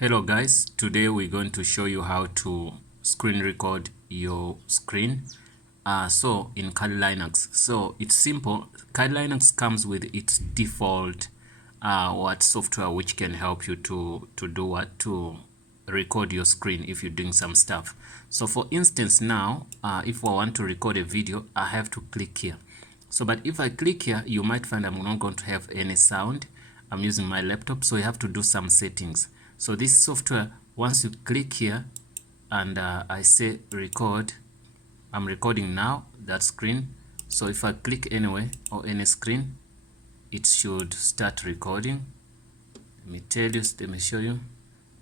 Hello guys, today we're going to show you how to screen record your screen so in Kali Linux. So it's simple. Kali Linux comes with its default software which can help you to record your screen if you're doing some stuff. So for instance now, if I want to record a video, I have to click here. So but if I click here, you might find I'm not going to have any sound. I'm using my laptop, so you have to do some settings. So this software, once you click here and I say record, I'm recording now that screen. So if I click anywhere or any screen, it should start recording. Let me show you.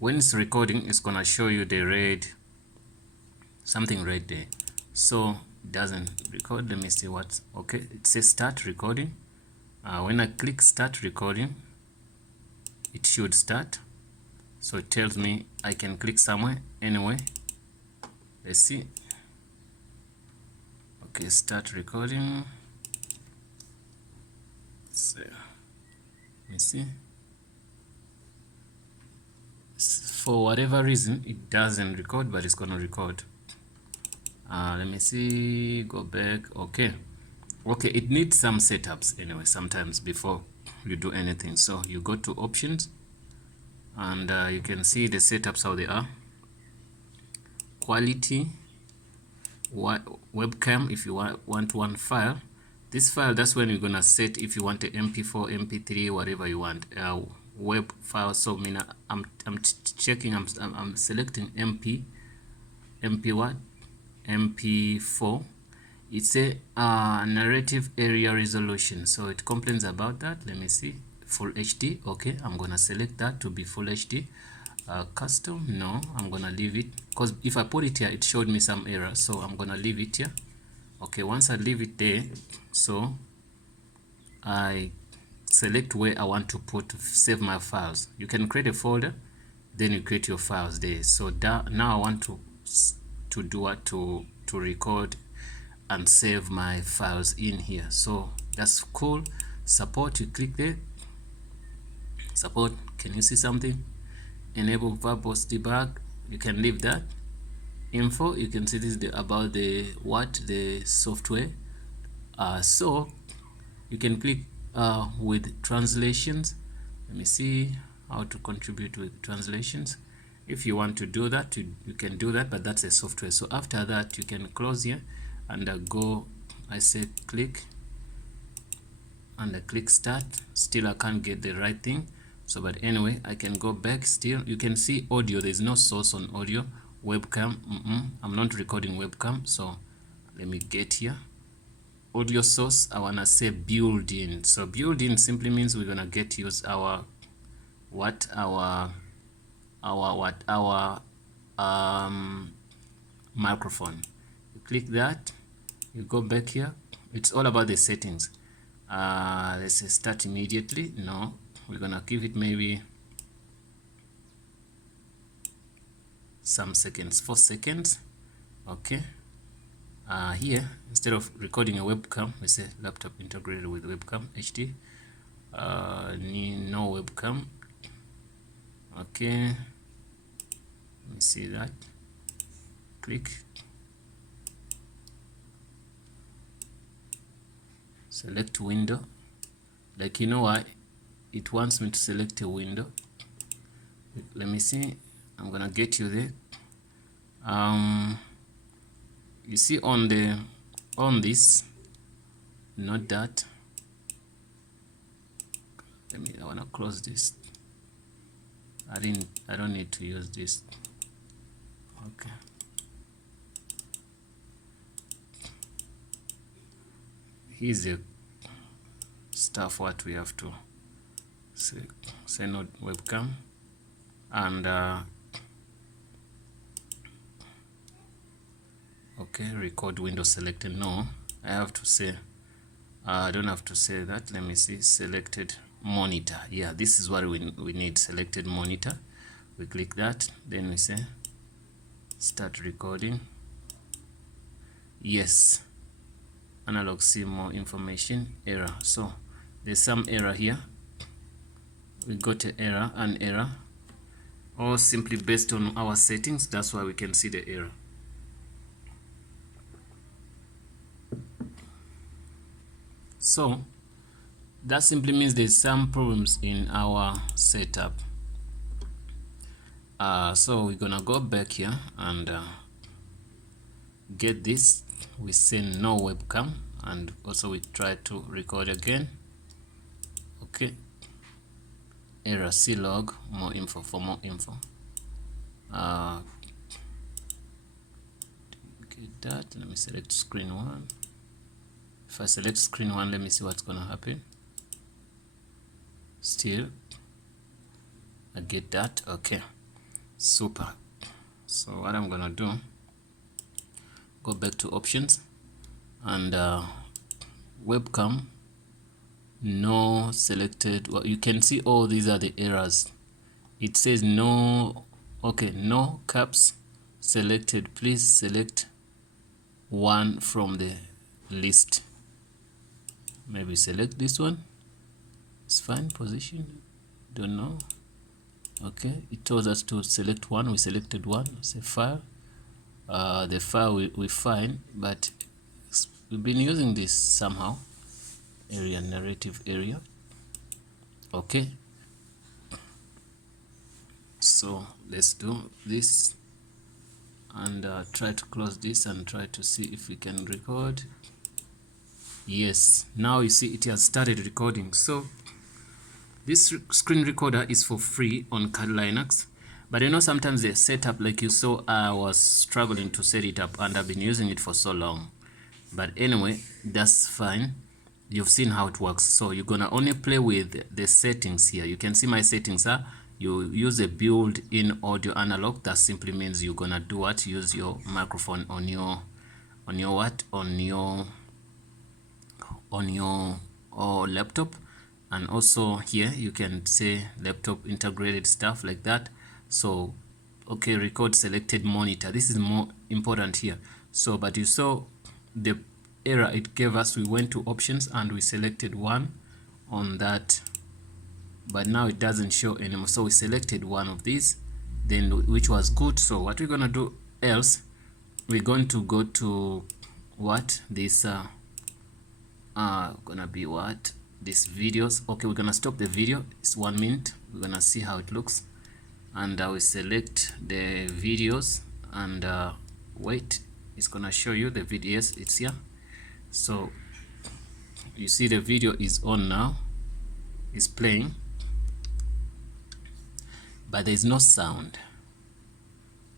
When it's recording, it's gonna show you the red, something red there. So it doesn't record. Let me see what's okay. It says start recording. When I click start recording, it should start. So it tells me I can click somewhere anyway. Let's see. Okay, start recording. So let me see. For whatever reason it doesn't record, but it's gonna record. Let me see, go back. Okay, it needs some setups anyway sometimes before you do anything. So you go to options and you can see the setups how they are. Quality, webcam, if you want one file. This file, that's when you're gonna set if you want a MP4, MP3, whatever you want. Web file. So I'm checking. I'm selecting MP4. It's a narrative area resolution, so it complains about that. Let me see. Full HD. Okay, I'm gonna select that to be full HD. Custom, no, I'm gonna leave it, because if I put it here it showed me some error, so I'm gonna leave it here. Okay, once I leave it there, so I select where I want to save my files. You can create a folder, then you create your files there. So now I want to do what to record and save my files in here. So that's cool. Support, you click there. Support, can you see something? Enable verbose debug, you can leave that. Info, you can see this is about the software. So you can click with translations. Let me see how to contribute with translations. If you want to do that, you can do that, but that's a software. So after that you can close here and go, I say click and I click start. Still I can't get the right thing. So but anyway, I can go back. Still you can see audio, there's no source on audio. Webcam, I'm not recording webcam, so let me get here. Audio source, I wanna say built-in. So built-in simply means we're gonna use our microphone. You click that, you go back here. It's all about the settings. Let's say start immediately. No, we're gonna give it maybe some seconds, 4 seconds. Okay, here instead of recording a webcam, we say laptop integrated with webcam HD. No webcam. Okay, let me see that. Click, select window. Like, you know why it wants me to select a window? Let me see, I'm gonna get you there. You see on this, not that. I wanna close this. I don't need to use this. Okay, here's the stuff what we have to say not webcam, and okay, record window selected. No, I have to say, I don't have to say that. Let me see, selected monitor. Yeah, this is what we need, selected monitor. We click that, then we say start recording. Yes, analog, see more information, error. So there's some error here. We got an error. or simply based on our settings. That's why we can see the error. So that simply means there's some problems in our setup. So we're gonna go back here and get this. We say no webcam, and also we try to record again. Okay, error clog, more info for more info. Get that. Let me select screen 1. If I select screen 1, let me see what's gonna happen. Still I get that. Okay, super. So what I'm gonna do, go back to options and webcam, no selected. Well, you can see all these are the errors. It says no. Okay, no caps selected. Please select one from the list. Maybe select this one. It's fine. Position, don't know. Okay, it tells us to select one. We selected one. Say file. The file we find, but we've been using this somehow. Area, narrative area. Okay, so let's do this and try to close this and try to see if we can record. Yes, now you see it has started recording. So this screen recorder is for free on Kali Linux, but you know, sometimes the setup, like you saw, I was struggling to set it up and I've been using it for so long. But anyway, that's fine. You've seen how it works. So you're gonna only play with the settings here. You can see my settings are, you use a built-in audio analog. That simply means you're gonna do what? Use your microphone on your laptop. And also here you can say laptop integrated stuff like that. So okay, record selected monitor. This is more important here. So but you saw the error it gave us. We went to options and we selected one on that, but now it doesn't show anymore. So we selected one of these, then, which was good. So what we're gonna do else, we're going to go to what this gonna be what these videos. Okay, we're gonna stop the video. It's 1 minute. We're gonna see how it looks, and we select the videos and wait, it's gonna show you the videos. It's here. So you see the video is on now, it's playing, but there's no sound.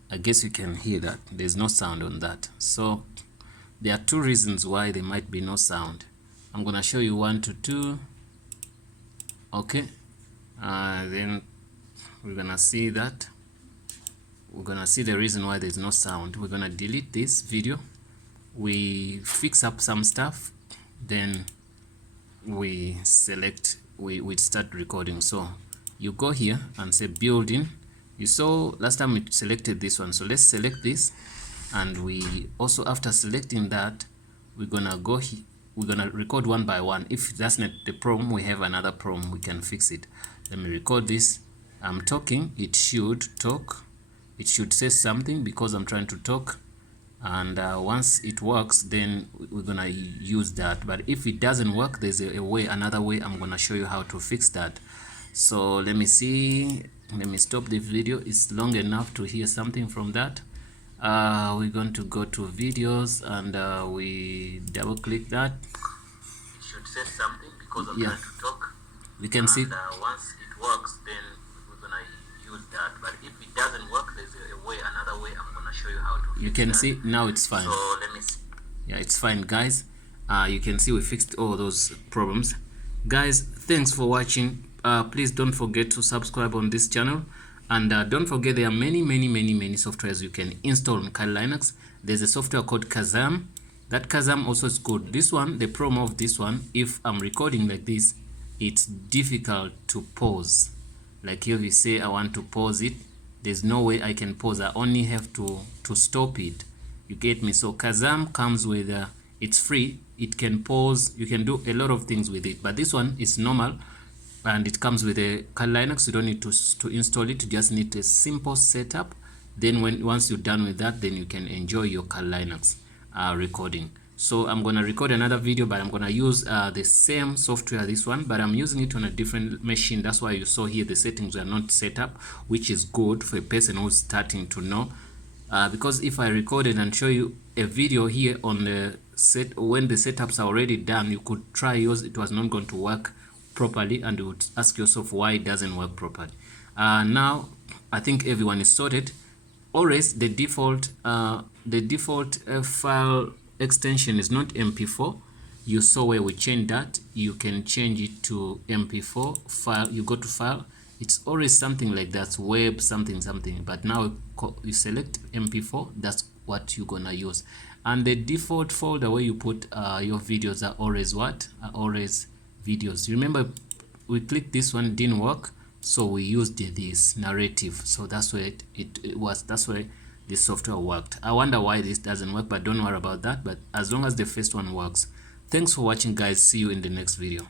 I guess you can hear that there's no sound on that. So there are two reasons why there might be no sound. I'm gonna show you 1 to 2. Okay, then we're gonna see that. We're gonna see the reason why there's no sound. We're gonna delete this video. We fix up some stuff, then we select, we start recording. So you go here and say build-in. You saw last time we selected this one, so let's select this, and we also, after selecting that, we're gonna go here. We're gonna record one by one. If that's not the problem, we have another problem, we can fix it. Let me record this. I'm talking, it should talk, it should say something because I'm trying to talk, and once it works, then we're gonna use that. But if it doesn't work, there's a way, another way. I'm gonna show you how to fix that. So let me see, let me stop the video. It's long enough to hear something from that. We're going to go to videos and we double click that. It should say something because I'm trying to talk. We can see once it works, then we're gonna use that. But if it doesn't work, there's a way, another way. I'm gonna show you how to fix. You can see now it's fine. So let me see. Yeah, it's fine, guys. You can see we fixed all those problems. Guys, thanks for watching. Please don't forget to subscribe on this channel. And don't forget, there are many softwares you can install on Kali Linux. There's a software called Kazam. That Kazam also is good. This one, the problem of this one, if I'm recording like this, it's difficult to pause. Like here we say I want to pause it, there's no way I can pause. I only have to stop it. You get me? So Kazam comes with it's free. It can pause. You can do a lot of things with it. But this one is normal. and it comes with a Kali Linux. You don't need to install it. You just need a simple setup. Then once you're done with that, then you can enjoy your Kali Linux recording. So I'm gonna record another video, but I'm gonna use the same software, this one, but I'm using it on a different machine. That's why you saw here the settings are not set up, which is good for a person who's starting to know. Because if I recorded and show you a video here on the set, when the setups are already done, you could try yours, it was not going to work properly, and you would ask yourself why it doesn't work properly. Now I think everyone is sorted. Always the default file extension is not MP4. You saw where we changed that. You can change it to MP4 file. You go to file, it's always something like that, web something, but now you select MP4. That's what you're gonna use. And the default folder where you put your videos are always what? Are always videos. Remember, we clicked this one, didn't work, so we used this narrative. So that's where it was. That's where the software worked. I wonder why this doesn't work, but don't worry about that. But as long as the first one works. Thanks for watching, guys. See you in the next video.